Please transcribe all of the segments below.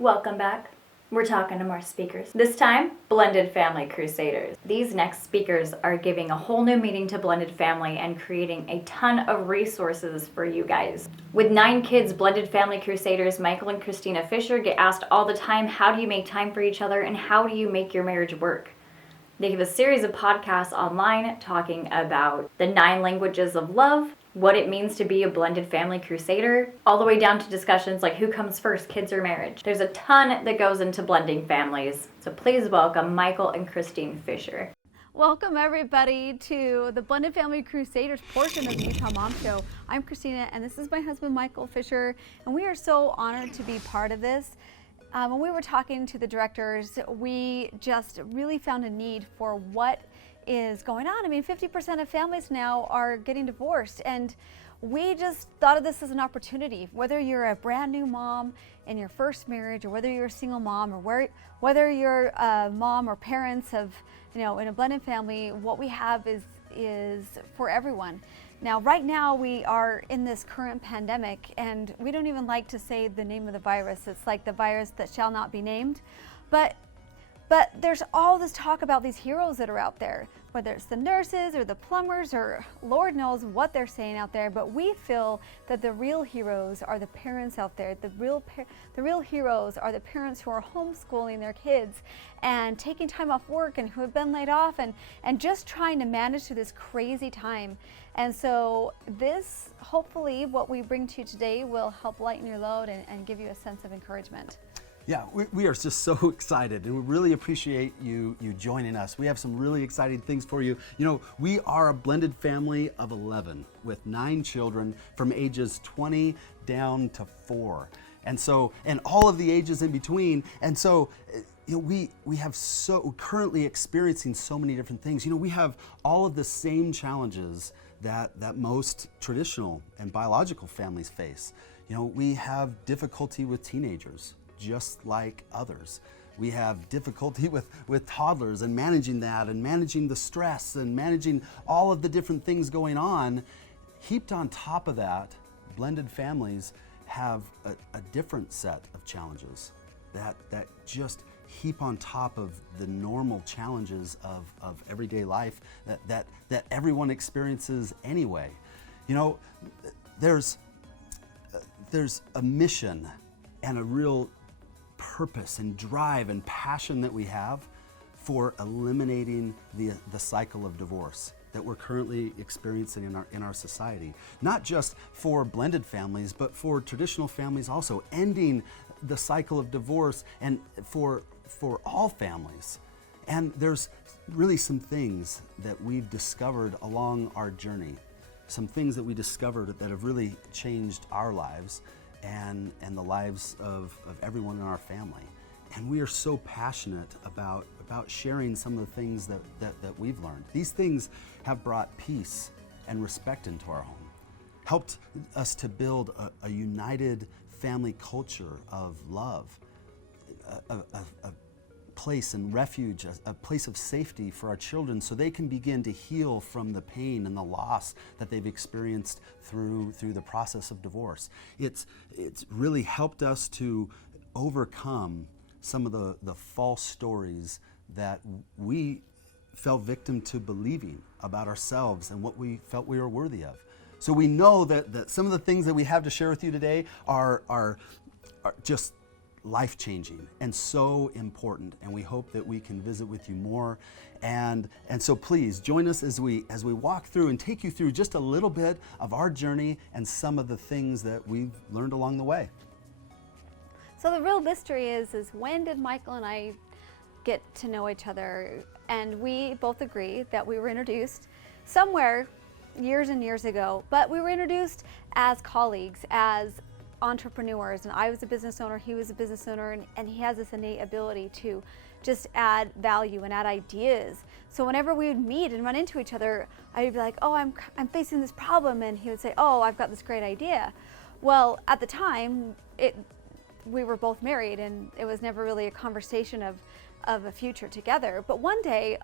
Welcome back. We're talking to more speakers. This time, blended family crusaders. These next speakers are giving a whole new meaning to blended family and creating a ton of resources for you guys. With 9 kids, blended family crusaders Michael and Christina Fisher get asked all the time, how do you make time for each other and how do you make your marriage work? They give a series of podcasts online talking about the 9 languages of love, what it means to be a blended family crusader, all the way down to discussions like who comes first, kids or marriage. There's a ton that goes into blending families. So please welcome Michael and Christine Fisher. Welcome everybody to the Blended Family Crusaders portion of the Utah Mom Show. I'm Christina and this is my husband Michael Fisher, and we are so honored to be part of this. When we were talking to the directors, we just really found a need for what is going on. I mean, 50% of families now are getting divorced, and we just thought of this as an opportunity. Whether you're a brand new mom in your first marriage, or whether you're a single mom, or whether you're a mom or parents of, in a blended family, what we have is for everyone. Now, right now we are in this current pandemic, and we don't even like to say the name of the virus. It's like the virus that shall not be named, but there's all this talk about these heroes that are out there, whether it's the nurses or the plumbers or Lord knows what they're saying out there. But we feel that the real heroes are the parents out there. The real heroes are the parents who are homeschooling their kids and taking time off work and who have been laid off and just trying to manage through this crazy time. And so this, hopefully, what we bring to you today will help lighten your load and give you a sense of encouragement. Yeah, we are just so excited, and we really appreciate you joining us. We have some really exciting things for you. We are a blended family of 11 with 9 children from ages 20 down to 4. And all of the ages in between. And so, we have currently experiencing so many different things. We have all of the same challenges that most traditional and biological families face. We have difficulty with teenagers, just like others. We have difficulty with toddlers and managing that and managing the stress and managing all of the different things going on. Heaped on top of that, blended families have a different set of challenges that just heap on top of the normal challenges of everyday life that everyone experiences anyway. There's a mission and a real purpose and drive and passion that we have for eliminating the cycle of divorce that we're currently experiencing in our society. Not just for blended families, but for traditional families also, ending the cycle of divorce and for all families. And there's really some things that we've discovered along our journey, some things that we discovered that have really changed our lives and the lives of everyone in our family. And we are so passionate about sharing some of the things that we've learned. These things have brought peace and respect into our home, helped us to build a united family culture of love, a place and refuge, a place of safety for our children so they can begin to heal from the pain and the loss that they've experienced through the process of divorce. It's really helped us to overcome some of the false stories that we fell victim to believing about ourselves and what we felt we were worthy of. So we know that some of the things that we have to share with you today are just life-changing and so important, and we hope that we can visit with you more. And so please join us as we walk through and take you through just a little bit of our journey and some of the things that we've learned along the way. So the real mystery is when did Michael and I get to know each other? And we both agree that we were introduced somewhere years and years ago, but we were introduced as colleagues, as entrepreneurs, and I was a business owner, he was a business owner, and he has this innate ability to just add value and add ideas. So whenever we would meet and run into each other, I would be like, oh, I'm facing this problem, and he would say, oh, I've got this great idea. Well, at the time, we were both married, and it was never really a conversation of a future together. But one day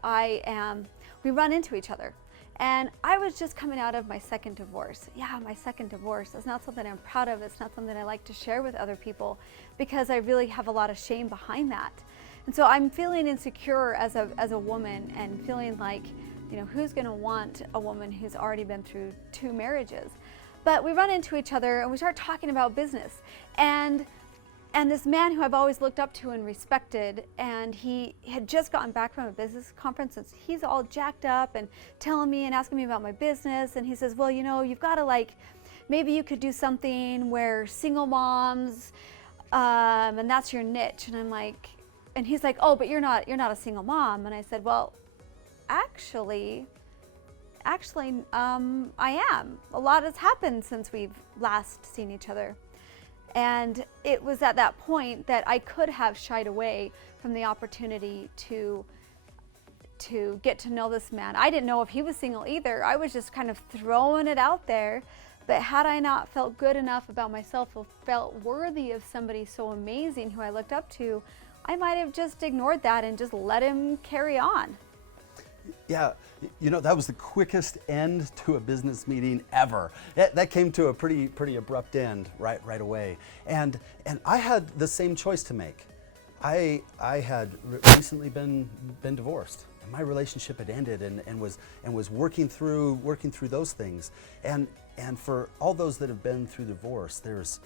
we run into each other, And I was just coming out of my second divorce. Yeah, my second divorce. It's not something I'm proud of. It's not something I like to share with other people because I really have a lot of shame behind that. And so I'm feeling insecure as a woman and feeling like, you know, who's going to want a woman who's already been through 2 marriages? But we run into each other and we start talking about business. And this man who I've always looked up to and respected, and he had just gotten back from a business conference, and he's all jacked up and telling me and asking me about my business. And he says, well, you know, you've got to, like, maybe you could do something where single moms, and that's your niche. And I'm like, and he's like, oh, but you're not a single mom. And I said, well, actually, I am. A lot has happened since we've last seen each other. And it was at that point that I could have shied away from the opportunity to get to know this man. I didn't know if he was single either. I was just kind of throwing it out there. But had I not felt good enough about myself or felt worthy of somebody so amazing who I looked up to, I might have just ignored that and just let him carry on. Yeah, you know, that was the quickest end to a business meeting ever. That came to a pretty abrupt end right away. And I had the same choice to make. I had recently been divorced, and my relationship had ended, and was working through those things. And for all those that have been through divorce, there's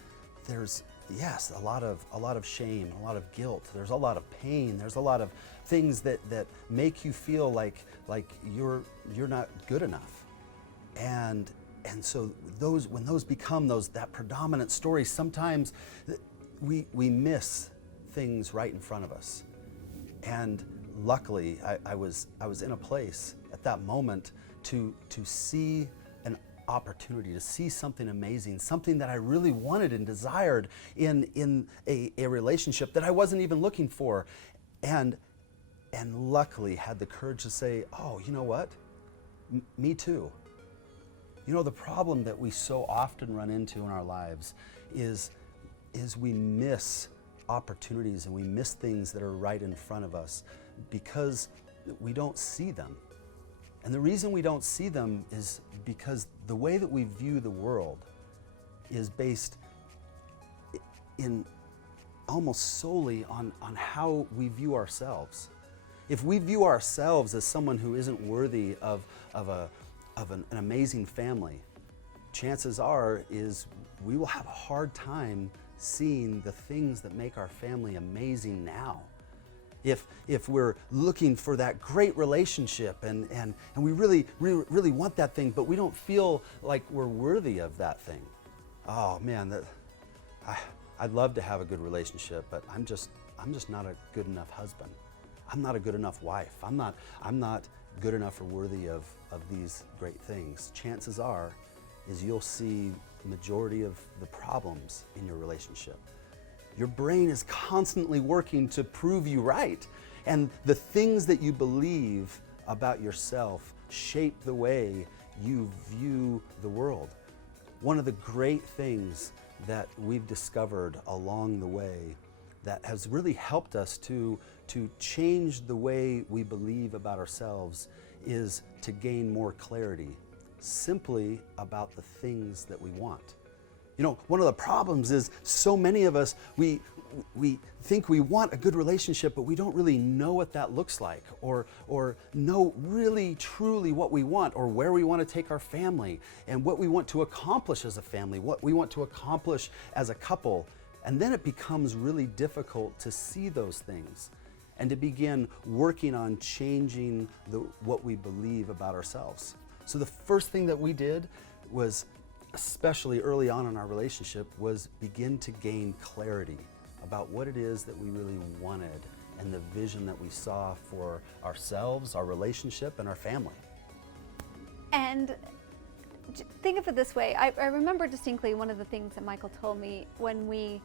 yes, a lot of shame, a lot of guilt. There's a lot of pain. There's a lot of things that make you feel like you're not good enough. And so when those become that predominant story, sometimes we miss things right in front of us. And luckily, I was in a place at that moment to see an opportunity, to see something amazing, something that I really wanted and desired in a relationship that I wasn't even looking for, and luckily had the courage to say, oh, you know what? Me too. You know, the problem that we so often run into in our lives is we miss opportunities and we miss things that are right in front of us because we don't see them. And the reason we don't see them is because the way that we view the world is based in almost solely on how we view ourselves. If we view ourselves as someone who isn't worthy of an amazing family, chances are is we will have a hard time seeing the things that make our family amazing now. If we're looking for that great relationship and we really want that thing, but we don't feel like we're worthy of that thing. Oh man, I'd love to have a good relationship, but I'm just not a good enough husband. I'm not a good enough wife. I'm not good enough or worthy of these great things. Chances are is you'll see the majority of the problems in your relationship. Your brain is constantly working to prove you right. And the things that you believe about yourself shape the way you view the world. One of the great things that we've discovered along the way that has really helped us to change the way we believe about ourselves is to gain more clarity simply about the things that we want. You know, one of the problems is so many of us, we think we want a good relationship, but we don't really know what that looks like or know really truly what we want or where we want to take our family and what we want to accomplish as a family, what we want to accomplish as a couple. And then it becomes really difficult to see those things and to begin working on changing what we believe about ourselves. So the first thing that we did was, especially early on in our relationship, was begin to gain clarity about what it is that we really wanted and the vision that we saw for ourselves, our relationship, and our family. And think of it this way. I remember distinctly one of the things that Michael told me when we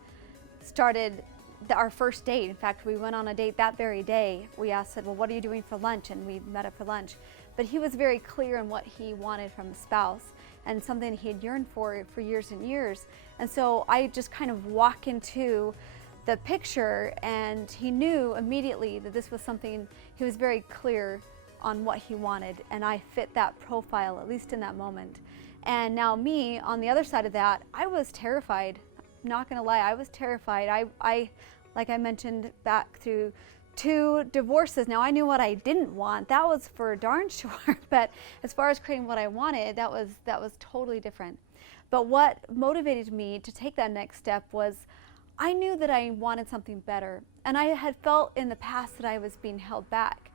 started our first date. In fact, we went on a date that very day. We said, well, what are you doing for lunch? And we met up for lunch. But he was very clear in what he wanted from a spouse and something he had yearned for years and years. And so I just kind of walk into the picture, and he knew immediately that this was something he was very clear on what he wanted, and I fit that profile, at least in that moment. And now me, on the other side of that, I was terrified. Not gonna lie, I was terrified. I like I mentioned, back through 2 divorces. Now I knew what I didn't want. That was for darn sure. But as far as creating what I wanted, that was totally different. But what motivated me to take that next step was I knew that I wanted something better. And I had felt in the past that I was being held back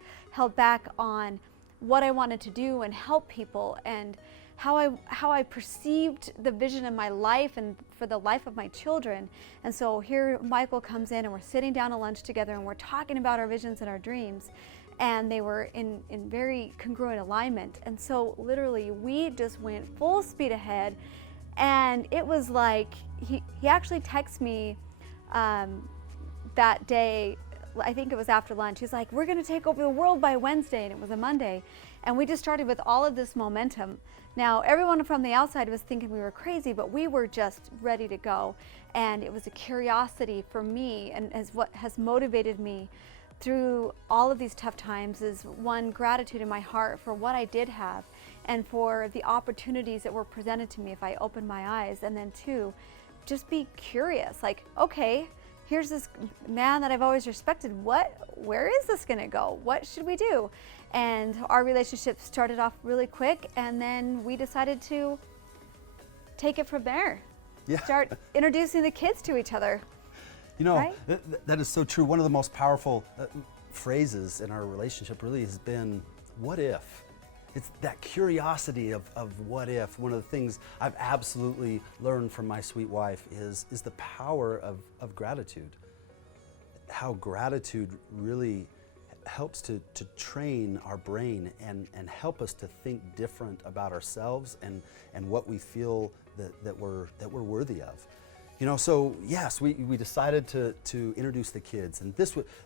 on what I wanted to do and help people, and how I perceived the vision of my life and for the life of my children. And so here Michael comes in, and we're sitting down to lunch together, and we're talking about our visions and our dreams, and they were in very congruent alignment. And so literally we just went full speed ahead, and it was like he actually texted me that day. I think it was after lunch. He's like, we're going to take over the world by Wednesday, and it was a Monday. And we just started with all of this momentum. Now, everyone from the outside was thinking we were crazy, but we were just ready to go. And it was a curiosity for me, and as what has motivated me through all of these tough times is, one, gratitude in my heart for what I did have and for the opportunities that were presented to me if I opened my eyes. And then 2, just be curious. Like, okay, here's this man that I've always respected. Where is this gonna go? What should we do? And our relationship started off really quick, and then we decided to take it from there. Yeah. Start introducing the kids to each other. You know, Right? that is so true. One of the most powerful phrases in our relationship really has been, what if? It's that curiosity of what if. One of the things I've absolutely learned from my sweet wife is the power of gratitude. How gratitude really helps to train our brain and help us to think different about ourselves and what we feel that we're worthy of. You know, so yes, we decided to introduce the kids, and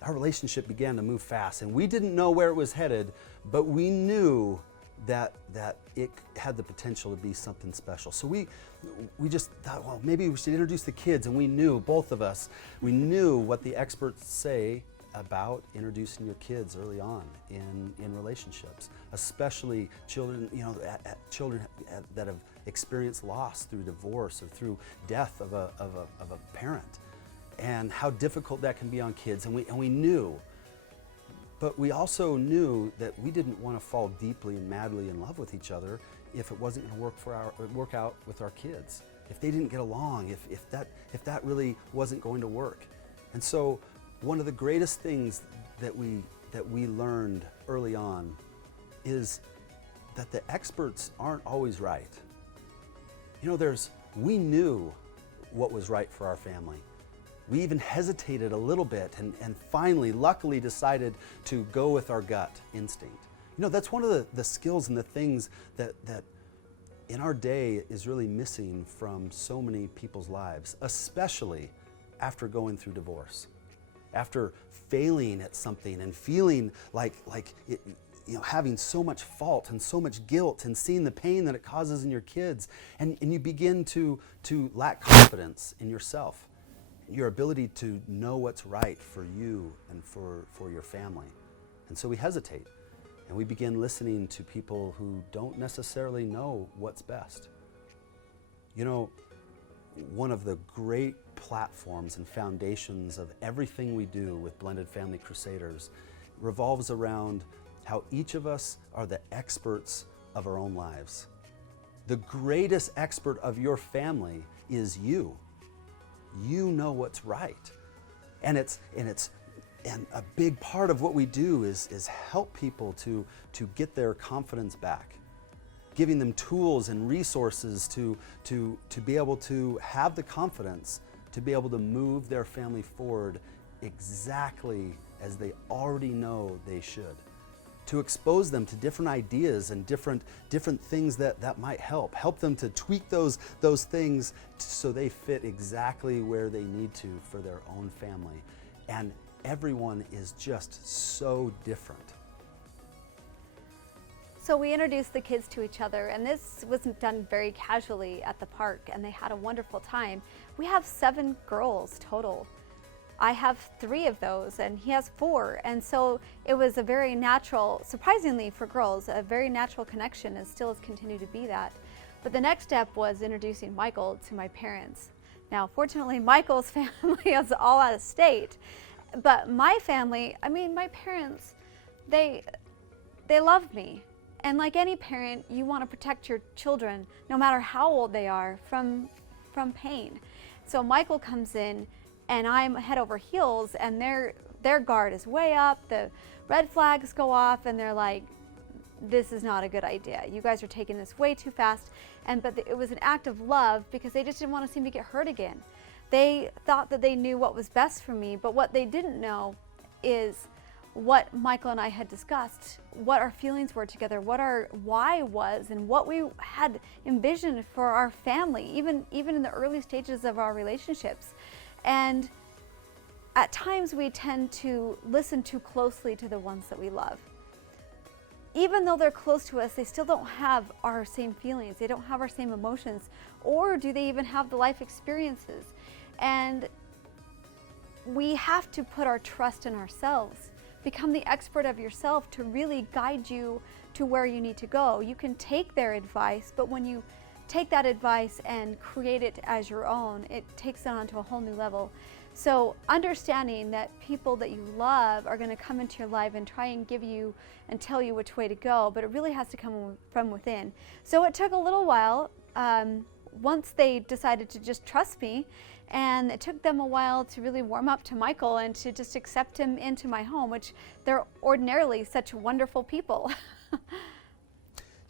our relationship began to move fast, and we didn't know where it was headed, but we knew that it had the potential to be something special. So we just thought, well, maybe we should introduce the kids, and we knew, both of us, we knew what the experts say about introducing your kids early on in relationships, especially children, you know, children that have experienced loss through divorce or through death of a parent, and how difficult that can be on kids. And we knew, but we also knew that we didn't want to fall deeply and madly in love with each other if it wasn't going to work out with our kids, if they didn't get along, if that really wasn't going to work. And so one of the greatest things that we learned early on is that the experts aren't always right. You know, we knew what was right for our family. We even hesitated a little bit and finally, luckily, decided to go with our gut instinct. You know, that's one of the skills and the things that in our day is really missing from so many people's lives, especially after going through divorce. After failing at something and feeling like it, you know, having so much fault and so much guilt and seeing the pain that it causes in your kids, and you begin to lack confidence in yourself, your ability to know what's right for you and for your family. And so we hesitate, and we begin listening to people who don't necessarily know what's best. You know, one of the great platforms and foundations of everything we do with Blended Family Crusaders revolves around how each of us are the experts of our own lives. The greatest expert of your family is you. You know what's right. And a big part of what we do is help people to get their confidence back, giving them tools and resources to be able to have the confidence to be able to move their family forward exactly as they already know they should, to expose them to different ideas and different things that might help them to tweak those things so they fit exactly where they need to for their own family. And everyone is just so different. So we introduced the kids to each other, and this wasn't done very casually at the park, and they had a wonderful time. We have 7 girls total. I have 3 of those and he has 4. And so it was a very natural, surprisingly for girls, a very natural connection, and still has continued to be that. But the next step was introducing Michael to my parents. Now, fortunately, Michael's family is all out of state, but my family, I mean, my parents, they love me. And like any parent, you want to protect your children, no matter how old they are, from pain. So Michael comes in, and I'm head over heels, and their guard is way up, the red flags go off, and they're like, this is not a good idea. You guys are taking this way too fast. But it was an act of love, because they just didn't want to see me get hurt again. They thought that they knew what was best for me, but what they didn't know is what Michael and I had discussed, what our feelings were together, what our why was, and what we had envisioned for our family, even in the early stages of our relationships. And at times we tend to listen too closely to the ones that we love. Even though they're close to us, they still don't have our same feelings, they don't have our same emotions, or do they even have the life experiences? And we have to put our trust in ourselves. Become the expert of yourself to really guide you to where you need to go. You can take their advice, but when you take that advice and create it as your own, it takes it on to a whole new level. So understanding that people that you love are going to come into your life and try and give you and tell you which way to go, but it really has to come from within. So it took a little while once they decided to just trust me, and it took them a while to really warm up to Michael and to just accept him into my home, which they're ordinarily such wonderful people.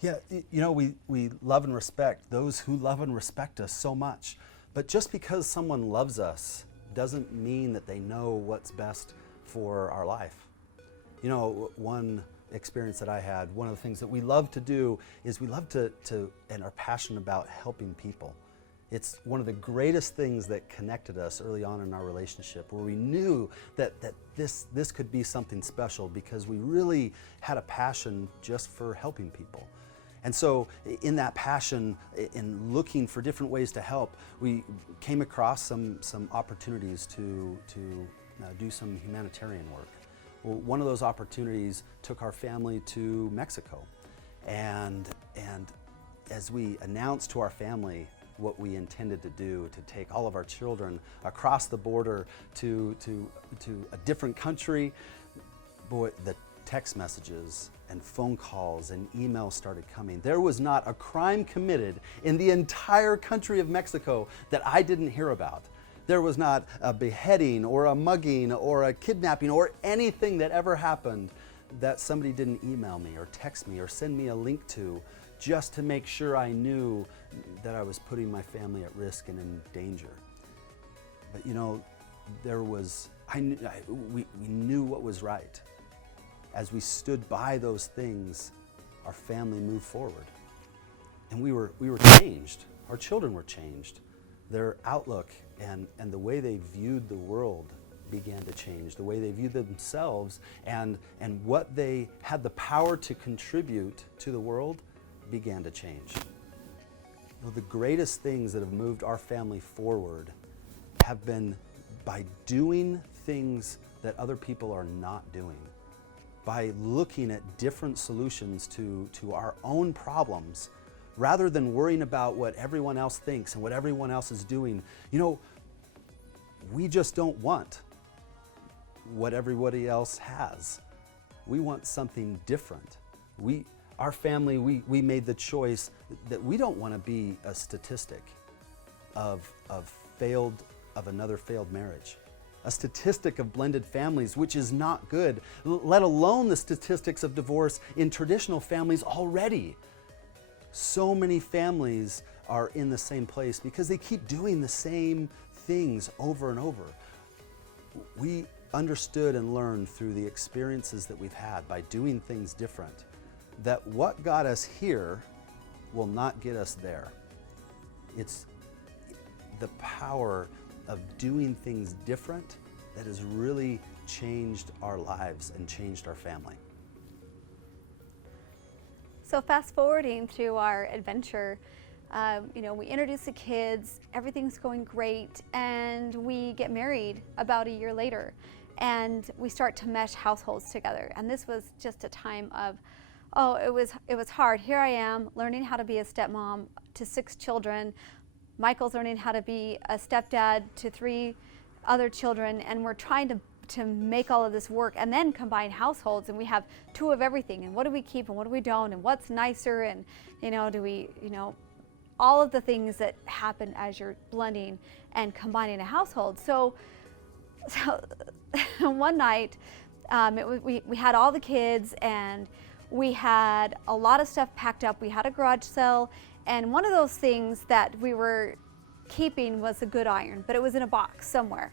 Yeah, you know, we love and respect those who love and respect us so much. But just because someone loves us doesn't mean that they know what's best for our life. You know, one experience that I had, one of the things that we love to do is we love to and are passionate about helping people. It's one of the greatest things that connected us early on in our relationship, where we knew that this could be something special, because we really had a passion just for helping people. And so in that passion, in looking for different ways to help, we came across some opportunities to do some humanitarian work. Well, one of those opportunities took our family to Mexico. And as we announced to our family what we intended to do, to take all of our children across the border to a different country, boy, the text messages and phone calls and emails started coming. There was not a crime committed in the entire country of Mexico that I didn't hear about. There was not a beheading or a mugging or a kidnapping or anything that ever happened that somebody didn't email me or text me or send me a link to, just to make sure I knew that I was putting my family at risk and in danger. But you know, we knew what was right. As we stood by those things, our family moved forward. And we were changed. Our children were changed. Their outlook and the way they viewed the world began to change. The way they viewed themselves and what they had the power to contribute to the world began to change. You know, the greatest things that have moved our family forward have been by doing things that other people are not doing, by looking at different solutions to our own problems, rather than worrying about what everyone else thinks and what everyone else is doing. You know, we just don't want what everybody else has. We want something different. Our family, we made the choice that we don't want to be a statistic of another failed marriage, a statistic of blended families, which is not good, let alone the statistics of divorce in traditional families already. So many families are in the same place because they keep doing the same things over and over. We understood and learned through the experiences that we've had by doing things different, that what got us here will not get us there. It's the power of doing things different that has really changed our lives and changed our family. So fast forwarding through our adventure, We introduce the kids, everything's going great, and we get married about a year later, and we start to mesh households together. And this was just a time of, it was hard. Here I am learning how to be a stepmom to 6 children. Michael's learning how to be a stepdad to 3 other children, and we're trying to make all of this work and then combine households, and we have 2 of everything, and what do we keep and what do we don't, and what's nicer, and do we all of the things that happen as you're blending and combining a household. So one night we had all the kids, and we had a lot of stuff packed up. We had a garage sale, and one of those things that we were keeping was a good iron, but it was in a box somewhere.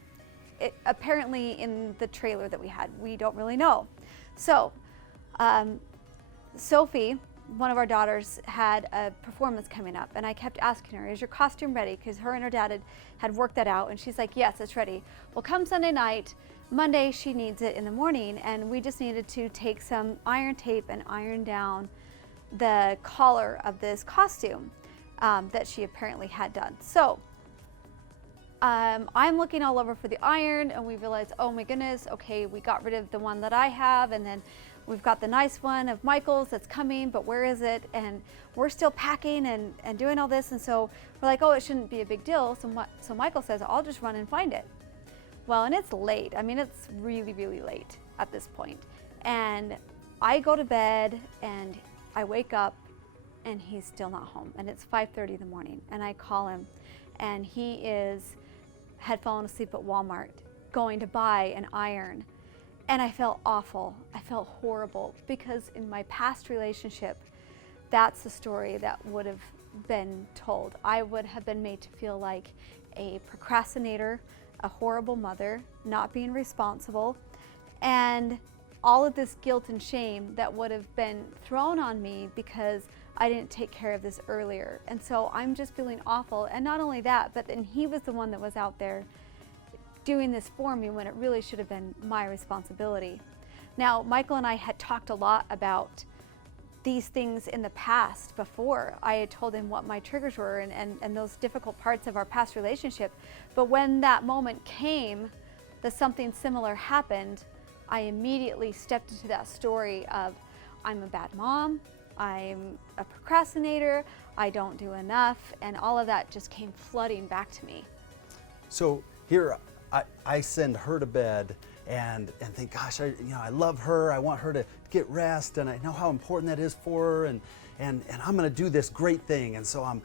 Apparently in the trailer that we had. We don't really know. So Sophie, one of our daughters, had a performance coming up, and I kept asking her, is your costume ready? Because her and her dad had worked that out, and she's like, yes, it's ready. Well, come Sunday night, Monday she needs it in the morning, and we just needed to take some iron tape and iron down the collar of this costume that she apparently had done. So I'm looking all over for the iron, and we realized, oh my goodness, okay, we got rid of the one that I have, and then we've got the nice one of Michael's that's coming, but where is it? And we're still packing and doing all this, and so we're like, oh, it shouldn't be a big deal. So Michael says, I'll just run and find it. Well, and it's late. I mean, it's really, really late at this point. And I go to bed, and I wake up, and he's still not home. And it's 5:30 in the morning, and I call him, and he had fallen asleep at Walmart going to buy an iron. And I felt awful. I felt horrible, because in my past relationship, that's the story that would have been told. I would have been made to feel like a procrastinator, a horrible mother, not being responsible, and all of this guilt and shame that would have been thrown on me because I didn't take care of this earlier. And so I'm just feeling awful. And not only that, but then he was the one that was out there doing this for me when it really should have been my responsibility. Now, Michael and I had talked a lot about these things in the past before. I had told him what my triggers were and those difficult parts of our past relationship. But when that moment came that something similar happened, I immediately stepped into that story of, I'm a bad mom, I'm a procrastinator, I don't do enough, and all of that just came flooding back to me. So here, I send her to bed and think, gosh, I love her. I want her to get rest, and I know how important that is for her, and I'm going to do this great thing. And so I'm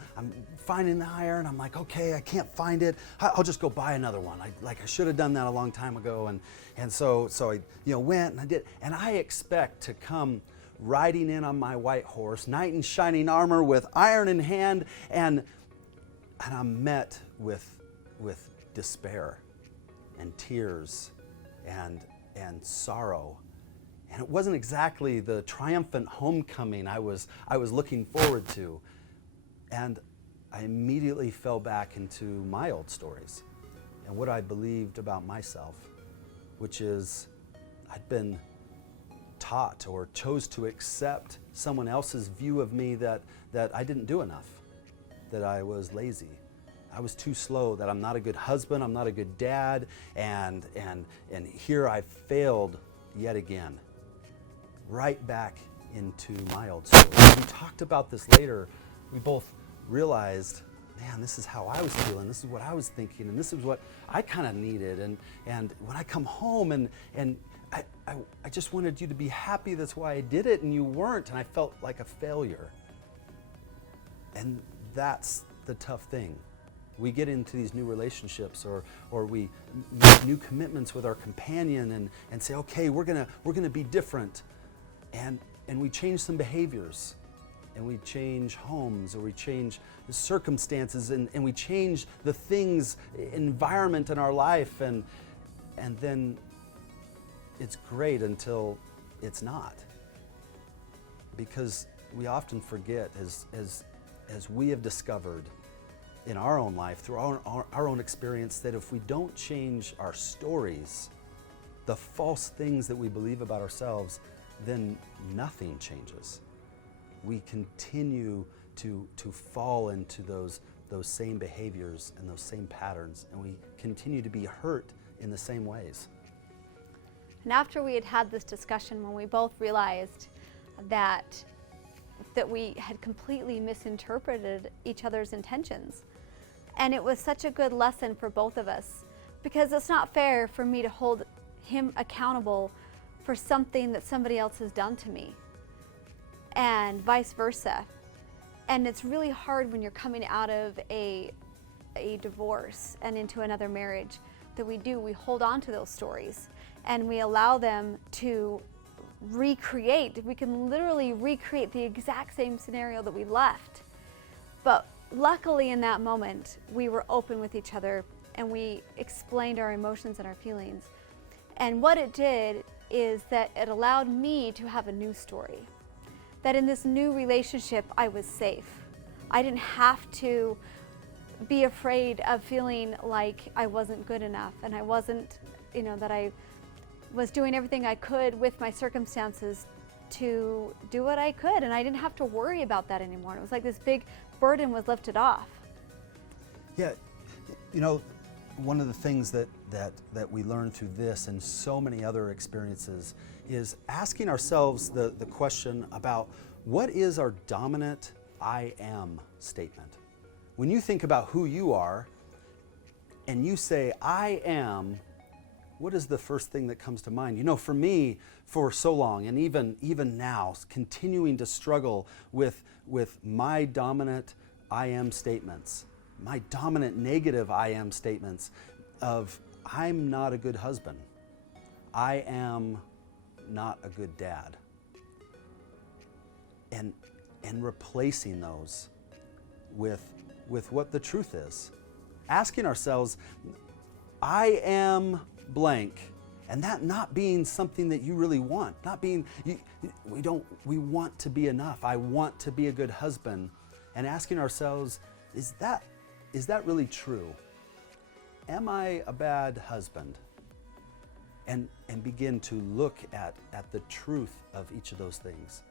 finding the iron. I'm like, okay, I can't find it. I'll just go buy another one. I should have done that a long time ago. And so I went and I did. And I expect to come riding in on my white horse, knight in shining armor, with iron in hand, and I'm met with despair and tears and sorrow. And it wasn't exactly the triumphant homecoming I was looking forward to. And I immediately fell back into my old stories and what I believed about myself, which is I'd been taught or chose to accept someone else's view of me that I didn't do enough, that I was lazy, I was too slow, that I'm not a good husband, I'm not a good dad, and here I failed yet again. Right back into my old story. When we talked about this later, we both realized, man, this is how I was feeling, this is what I was thinking, and this is what I kind of needed. And when I come home and I just wanted you to be happy, that's why I did it, and you weren't, and I felt like a failure. And that's the tough thing. We get into these new relationships, or we make new commitments with our companion and say, okay, we're gonna be different. And we change some behaviors, and we change homes, or we change the circumstances, and we change the things, environment in our life, and then it's great until it's not. Because we often forget, as we have discovered in our own life, through our own experience, that if we don't change our stories, the false things that we believe about ourselves, then nothing changes. We continue to fall into those same behaviors and those same patterns, and we continue to be hurt in the same ways. And after we had had this discussion, when we both realized that we had completely misinterpreted each other's intentions, and it was such a good lesson for both of us, because it's not fair for me to hold him accountable for something that somebody else has done to me, and vice versa. And it's really hard when you're coming out of a divorce and into another marriage that we hold on to those stories and we allow them to recreate. We can literally recreate the exact same scenario that we left. But luckily in that moment, we were open with each other and we explained our emotions and our feelings. And what it did is that it allowed me to have a new story. That in this new relationship, I was safe. I didn't have to be afraid of feeling like I wasn't good enough and I wasn't, that I was doing everything I could with my circumstances to do what I could, and I didn't have to worry about that anymore. It was like this big burden was lifted off. Yeah, one of the things that we learned through this and so many other experiences is asking ourselves the question about what is our dominant I am statement. When you think about who you are and you say I am, what is the first thing that comes to mind? For me, for so long, and even now, continuing to struggle with my dominant I am statements, my dominant negative I am statements of I'm not a good husband, I am not a good dad, and replacing those with what the truth is. Asking ourselves, I am blank, and that not being something that you really want, not being, we want to be enough. I want to be a good husband, and asking ourselves, is that really true? Am I a bad husband? And begin to look at the truth of each of those things.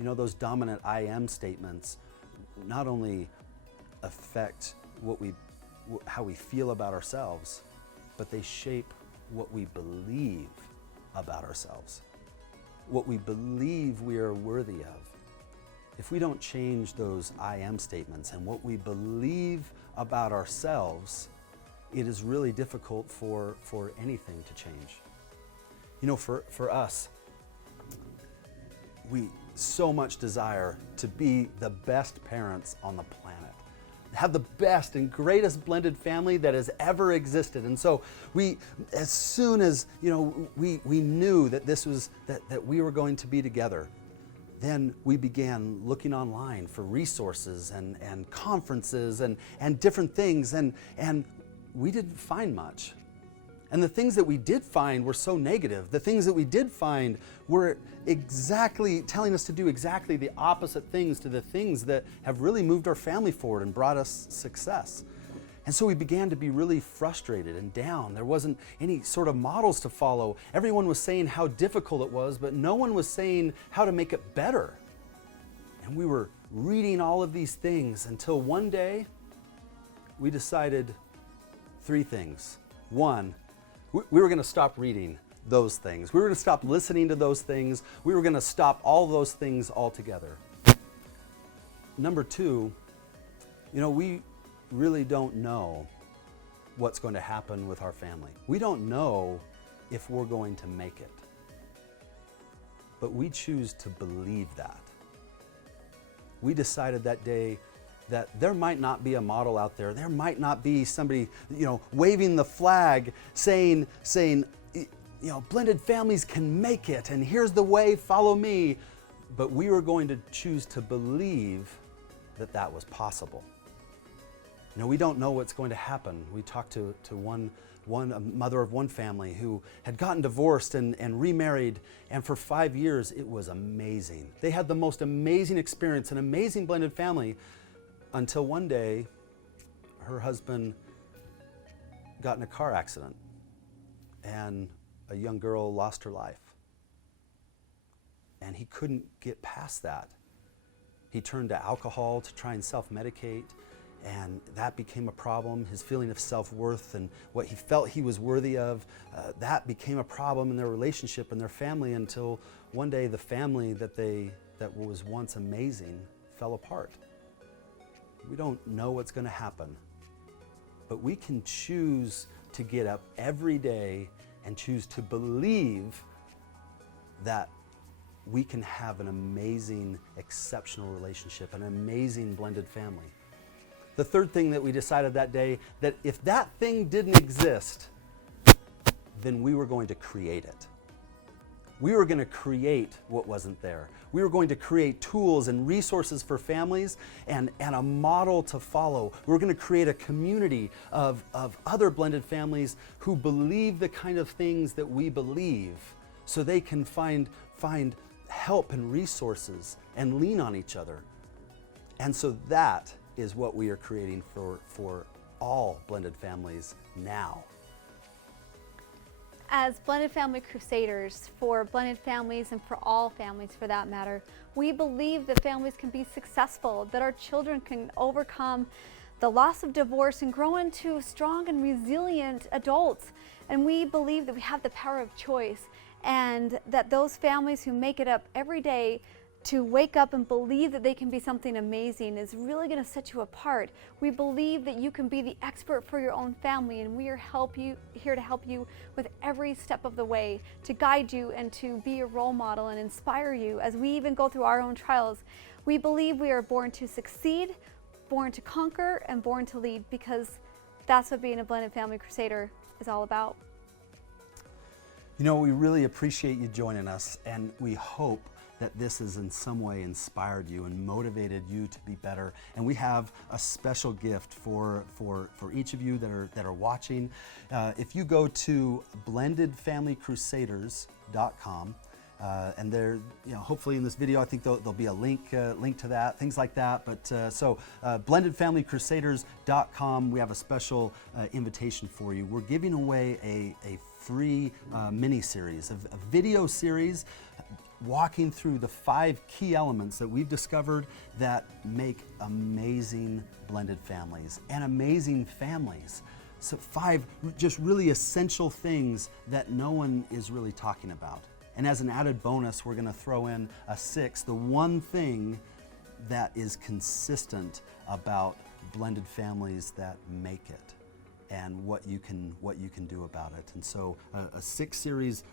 Those dominant I am statements not only affect how we feel about ourselves, but they shape what we believe about ourselves, what we believe we are worthy of. If we don't change those I am statements and what we believe about ourselves, it is really difficult for anything to change. For us, we so much desire to be the best parents on the planet, have the best and greatest blended family that has ever existed. And so we, as soon as we knew that this was that we were going to be together, then we began looking online for resources and conferences and different things, and we didn't find much. And the things that we did find were so negative. The things that we did find were exactly telling us to do exactly the opposite things to the things that have really moved our family forward and brought us success. And so we began to be really frustrated and down. There wasn't any sort of models to follow. Everyone was saying how difficult it was, but no one was saying how to make it better. And we were reading all of these things until one day we decided 3 things. One, we were going to stop reading those things. We were going to stop listening to those things. We were going to stop all those things altogether. Number 2, we really don't know what's going to happen with our family. We don't know if we're going to make it. But we choose to believe that. We decided that day that there might not be a model out there. There might not be somebody, waving the flag saying, blended families can make it, and here's the way, follow me. But we were going to choose to believe that was possible. We don't know what's going to happen. We talked to a mother of one family who had gotten divorced and remarried, and for 5 years it was amazing. They had the most amazing experience, an amazing blended family, until one day her husband got in a car accident and a young girl lost her life. And he couldn't get past that. he turned to alcohol to try and self-medicate, and that became a problem. His feeling of self-worth and what he felt he was worthy of, that became a problem in their relationship and their family, until one day the family that was once amazing fell apart. We don't know what's going to happen, but we can choose to get up every day and choose to believe that we can have an amazing, exceptional relationship, an amazing blended family. The third thing that we decided that day, that if that thing didn't exist, then we were going to create it. We were going to create what wasn't there. We were going to create tools and resources for families and a model to follow. We were going to create a community of other blended families who believe the kind of things that we believe, so they can find help and resources and lean on each other. And so that is what we are creating for all blended families now. As Blended Family Crusaders, for blended families and for all families for that matter, we believe that families can be successful, that our children can overcome the loss of divorce and grow into strong and resilient adults. And we believe that we have the power of choice, and that those families who make it up every day to wake up and believe that they can be something amazing is really going to set you apart. We believe that you can be the expert for your own family, and we are here to help you with every step of the way, to guide you and to be a role model and inspire you as we even go through our own trials. We believe we are born to succeed, born to conquer, and born to lead, because that's what being a Blended Family Crusader is all about. You know, we really appreciate you joining us, and we hope that this has in some way inspired you and motivated you to be better. And we have a special gift for each of you that are watching. If you go to blendedfamilycrusaders.com, and there, hopefully in this video, I think there'll be a link to that, things like that. But so blendedfamilycrusaders.com, we have a special invitation for you. We're giving away a free mini-series, a video series walking through the 5 key elements that we've discovered that make amazing blended families and amazing families. So 5 just really essential things that no one is really talking about. And as an added bonus, we're going to throw in a 6th, the one thing that is consistent about blended families that make it, and what you can do about it. And so a 6 series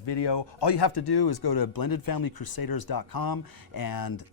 video. All you have to do is go to blendedfamilycrusaders.com and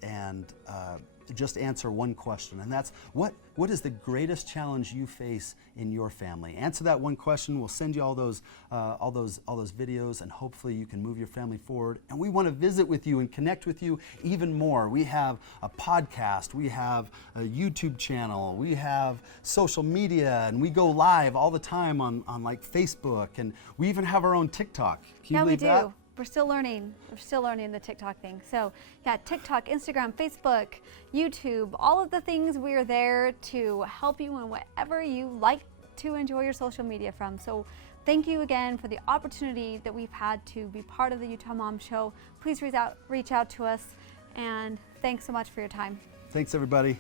just answer one question, and that's what is the greatest challenge you face in your family? Answer that one question. We'll send you all those videos, and hopefully you can move your family forward. And we want to visit with you and connect with you even more. We have a podcast, we have a YouTube channel, we have social media, and we go live all the time on like Facebook, and we even have our own TikTok. Can you believe that? We do. We're still learning the TikTok thing. So yeah, TikTok, Instagram, Facebook, YouTube, all of the things, we are there to help you in whatever you like to enjoy your social media from. So thank you again for the opportunity that we've had to be part of the Utah Mom Show. Please reach out to us, and thanks so much for your time. Thanks, everybody.